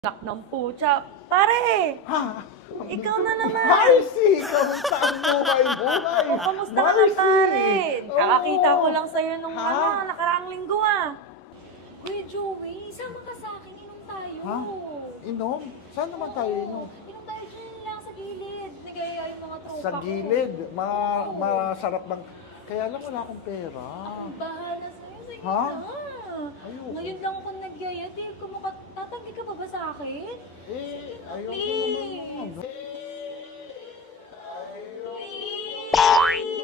Nak ng putya. Pare! Ha? Ikaw na naman! Marcy! Kamusta ang buhay-buhay? O, kamusta ka na, pare? Kakakita ko lang sa'yo nung Ha? nakaraang linggo ah. Uy, Joey, sama ka sa akin. Inom tayo. Ha? Inom? Saan naman tayo inom? Inom tayo dyan lang sa gilid. Nagaya yung mga tropa Sa ko. gilid. Masarap bang... Kaya lang wala akong pera. Ang bahala sa'yo. Sige Ha? na. Ayoko. Ngayon lang ako nagyaya. Di, tatanggi ka pa ba sa akin? Ayoko Please. naman.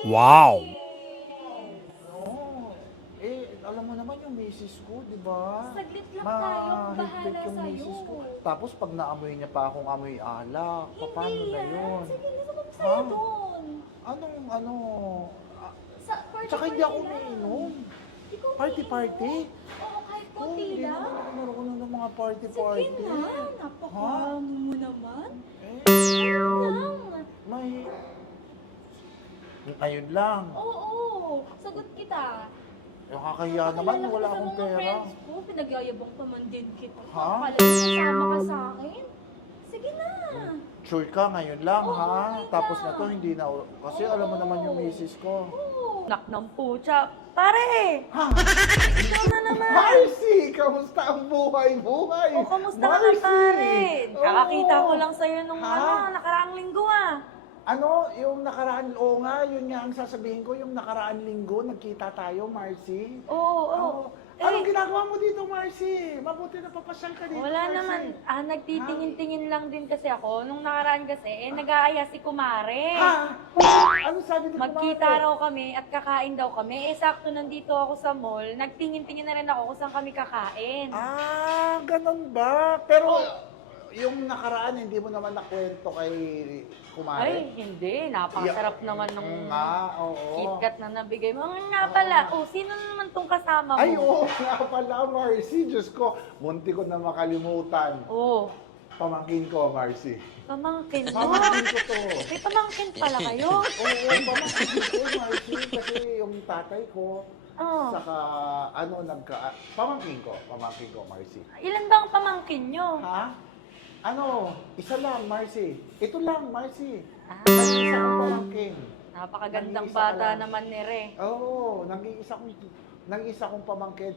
Wow! Oo. Alam mo naman yung misis ko, di ba? Saglit lang tayo. Bahala Mahigpit yung sa'yo. misis ko. Tapos pag naamoy niya pa akong amoy alak, paano Hindi na yan. yun? Sige, nasa ko sa'yo Ha? doon. Ano? Sa party Tsaka hindi ako lang. umiinom. Ikaw Party-party? Oo, kahit Oo, konti hindi lang. naman ako marunong ng mga Sige party-party. na, napakahamo mo naman. Eh, Lang. may... Ayun lang. Oo, sagot kita. Nakakahiya naman, Nakakilala wala ka sa akong mga pera. friends ko, pinagyayabang pa man din kita. Ha? Akala mo kasama ka sa akin? Sige na. Sure ka, ngayon lang Oo, ha? ngayon Tapos lang. na to, hindi na... Kasi alam mo naman yung misis ko. Oo. Nak ng putya. Pare! Ha? Ikaw na naman! Marcy! Kamusta ang buhay-buhay? O, kamusta ka na, pare? Kakakita ko lang sa'yo nung Ha? nakaraang linggo ah. Ano, yung nakaraan, oo nga, yun nga ang sasabihin ko, yung nakaraan linggo, nagkita tayo, Marcy. Oo. Anong ginagawa mo dito, Marcy? Mabuti na papasyal ka dito, Wala Marcy. naman. Nagtitingin-tingin lang din kasi ako. Nung nakaraan kasi, nag-aaya si Kumare. Ha? Ano sabi ni Magkita Kumare? raw kami at kakain daw kami. Sakto nandito ako sa mall. Nagtingin-tingin na rin ako kung saan kami kakain. Ganun ba? Pero, yung nakaraan, hindi mo naman nakwento kay Kumare? Ay, hindi. Napakasarap naman nung Nga, oo. KitKat na nabigay mo. Nga pala, sino naman tong kasama mo? Ay, oo nga pala, Marcy. Diyos ko, munti ko na makalimutan. Oo. Pamangkin ko, Marcy. Pamangkin mo. Pamangkin ko to. May pamangkin pala kayo. Oo, pamangkin ko, Marcy. Kasi yung tatay ko, Oo. saka, pamangkin ko, Marcy. Ilan ba ang pamangkin nyo? Ha? Isa lang, Marcy. Ito lang, Marcy. Nag-iisa Ah, kong pamangkin. napakagandang Nag-iisa ka bata lang. naman ni Re. Oo, nag-iisa kong pamangkin.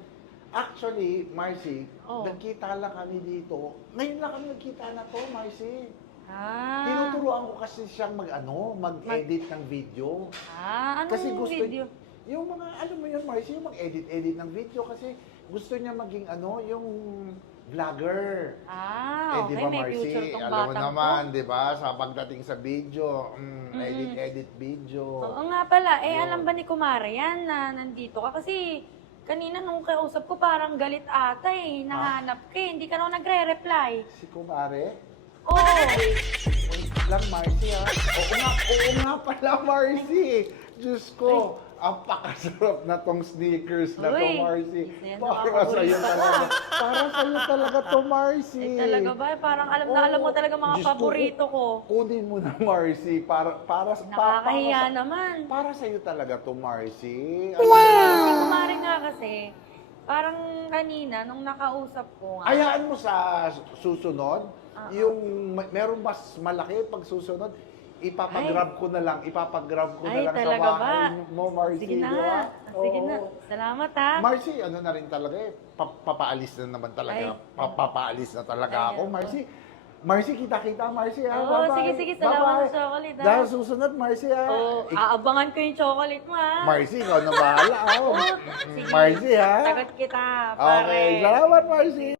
Actually, Marcy, Oh. nagkita lang kami dito. Ngayon lang kami nagkita na to, Marcy. Ah. Tinuturuan ko kasi siyang mag-edit ng video. Anong Kasi gusto video? yung mga, alam mo yun, Marcy, yung mag-edit ng video kasi gusto niya maging yung vlogger. Okay, di ba, may Marcy? future tong Alam mo batang naman, to. di ba? Sa pagdating sa video, edit video. Oo nga pala, alam ba ni Kumare yan na nandito ka? Kasi kanina nung kausap ko parang galit ata nahanap ka hindi ka raw nagre-reply. Si Kumare? Oo. Wait lang, Marcy, ha? Oo nga pala, Marcy. Diyos ko, ang pakasarap na tong sneakers na to, Uy, Marcy. isa yan sa Para mga sa'yo paborito ko, talaga. Para sa'yo talaga to, Marcy. Talaga ba? Parang alam na alam mo talaga mga Diyos ko, paborito ko. Kunin mo na, Marcy. Nakakahiya naman. Para sa'yo talaga to, Marcy. Si Kumare nga kasi, parang kanina nung nakausap ko nga. Hayaan mo sa susunod, yung meron mas malaki pag susunod, ipapagrab ko na lang Ay, sa talaga ba? bahay mo, Marcy. Sige di na. ba? Sige Oo. na. Salamat ha. Marcy, na rin talaga papaalis na naman talaga. Papaalis na talaga ako, Marcy. Marcy, kita-kita, Marcy, ha? Oo, Bye-bye. sige, salamat Bye-bye. sa chocolate, ha? Dahil susunod, Marcy, ha? Aabangan ko yung chocolate mo ha. Marcy, ikaw na bahala, ha? Sige. Marcy, ha? Sagot kita, pare. Okay, salamat, Marcy.